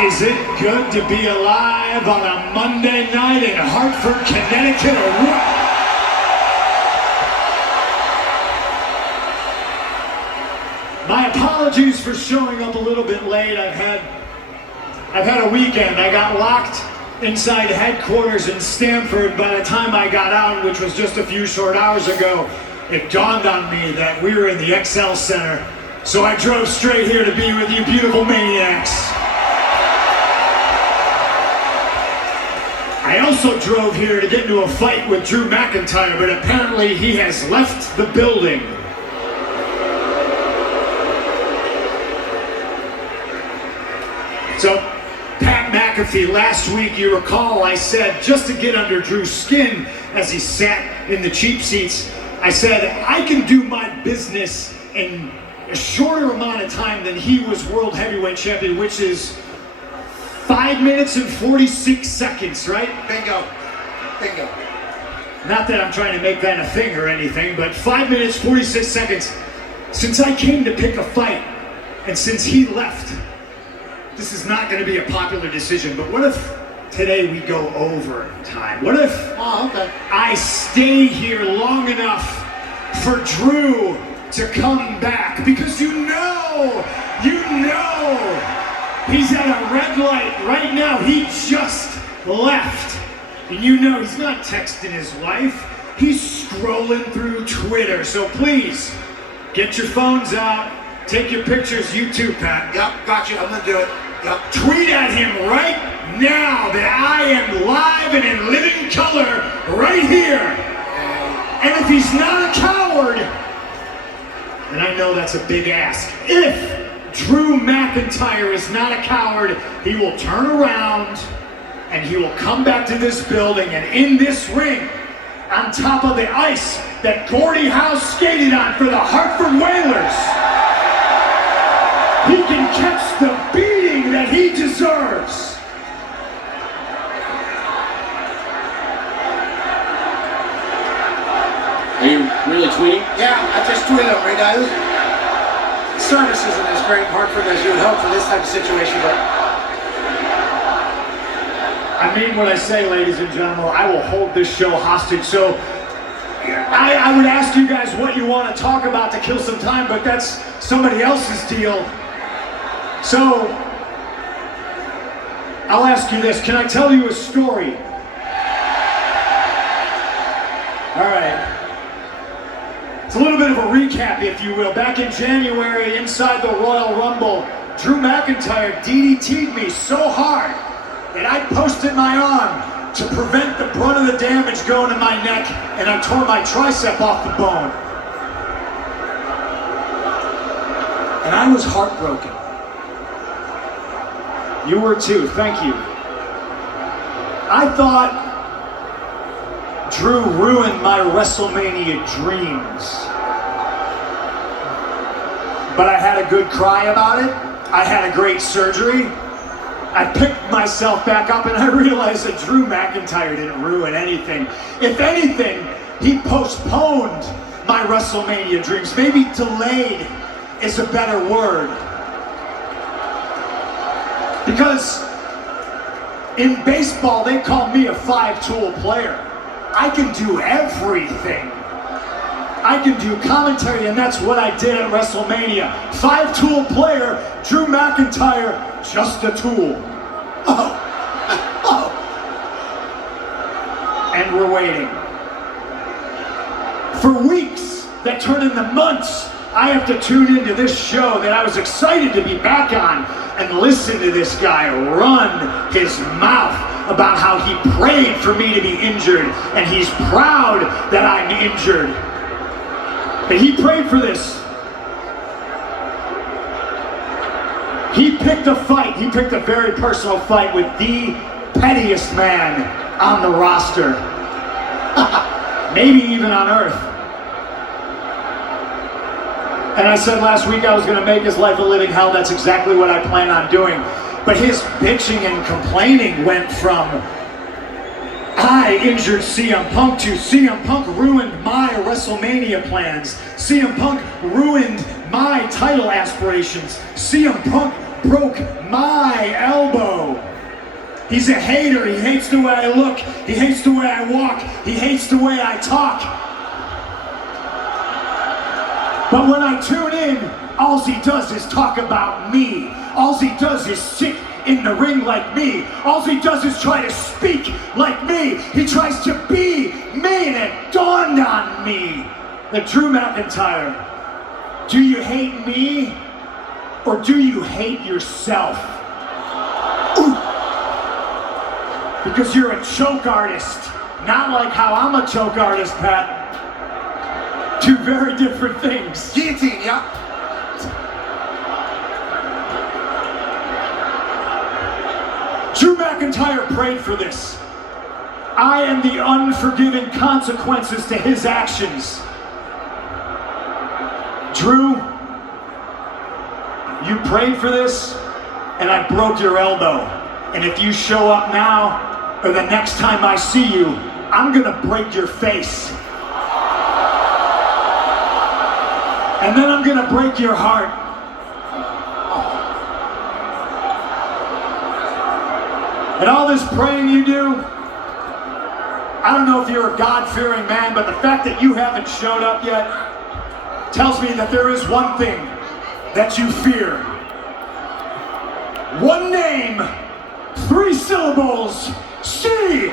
Is it good to be alive on a Monday night in Hartford, Connecticut, or what? My apologies for showing up a little bit late. I've had a weekend. I got locked inside headquarters in Stamford. By the time I got out, which was just a few short hours ago, it dawned on me that we were in the XL Center. So I drove straight here to be with you beautiful maniacs. I also drove here to get into a fight with Drew McIntyre, but apparently he has left the building. So, Pat McAfee, last week, you recall, I said, just to get under Drew's skin as he sat in the cheap seats, I said, I can do my business in a shorter amount of time than he was World Heavyweight Champion, which is 5 minutes and 46 seconds, right? Bingo. Bingo. Not that I'm trying to make that a thing or anything, but 5 minutes, 46 seconds. Since I came to pick a fight, and since he left, this is not going to be a popular decision, but what if today we go overtime? What if I stay here long enough for Drew to come back? Because you know, he's at a red light right now. He just left. And you know he's not texting his wife. He's scrolling through Twitter. So please, get your phones out. Take your pictures. You too, Pat. Yep, got you. I'm going to do it. Yep. Tweet at him right now that I am live and in living color right here. And if he's not a coward, and I know that's a big ask, if Drew McIntyre is not a coward, he will turn around and he will come back to this building, and in this ring, on top of the ice that Gordie Howe skated on for the Hartford Whalers, he can catch the beating that he deserves. Are you really tweeting? Yeah, I just tweeted him right now. Service isn't as great in Hartford as you would hope for this type of situation, but I mean what I say, ladies and gentlemen. I will hold this show hostage. So I would ask you guys what you want to talk about to kill some time, but that's somebody else's deal. So I'll ask you this. Can I tell you a story? All right. It's a little bit of a recap, if you will. Back in January, inside the Royal Rumble, Drew McIntyre DDT'd me so hard that I posted my arm to prevent the brunt of the damage going to my neck, and I tore my tricep off the bone. And I was heartbroken. You were too, thank you. I thought Drew ruined my WrestleMania dreams. But I had a good cry about it. I had a great surgery. I picked myself back up and I realized that Drew McIntyre didn't ruin anything. If anything, he postponed my WrestleMania dreams. Maybe delayed is a better word. Because in baseball, they call me a five-tool player. I can do everything. I can do commentary, and that's what I did at WrestleMania. Five-tool player, Drew McIntyre, just a tool. And we're waiting. For weeks that turn into months, I have to tune into this show that I was excited to be back on and listen to this guy run his mouth about how he prayed for me to be injured, and he's proud that I'm injured. But he prayed for this. He picked a fight. He picked a very personal fight with the pettiest man on the roster. Maybe even on earth. And I said last week I was going to make his life a living hell. That's exactly what I plan on doing. But his bitching and complaining went from I injured CM Punk to CM Punk ruined my WrestleMania plans. CM Punk ruined my title aspirations. CM Punk broke my elbow. He's a hater. He hates the way I look. He hates the way I walk. He hates the way I talk. But when I tune in, all he does is talk about me. All he does is sit in the ring like me. All he does is try to speak like me. He tries to be me, and it dawned on me that Drew McIntyre, do you hate me or do you hate yourself? Ooh. Because you're a choke artist, not like how I'm a choke artist, Pat. Two very different things. Guillotine, yeah. Drew McIntyre prayed for this. I am the unforgiving consequences to his actions. Drew, you prayed for this, and I broke your elbow. And if you show up now, or the next time I see you, I'm gonna break your face. And then I'm gonna break your heart. And all this praying you do, I don't know if you're a God-fearing man, but the fact that you haven't showed up yet tells me that there is one thing that you fear. One name, 3 syllables, CM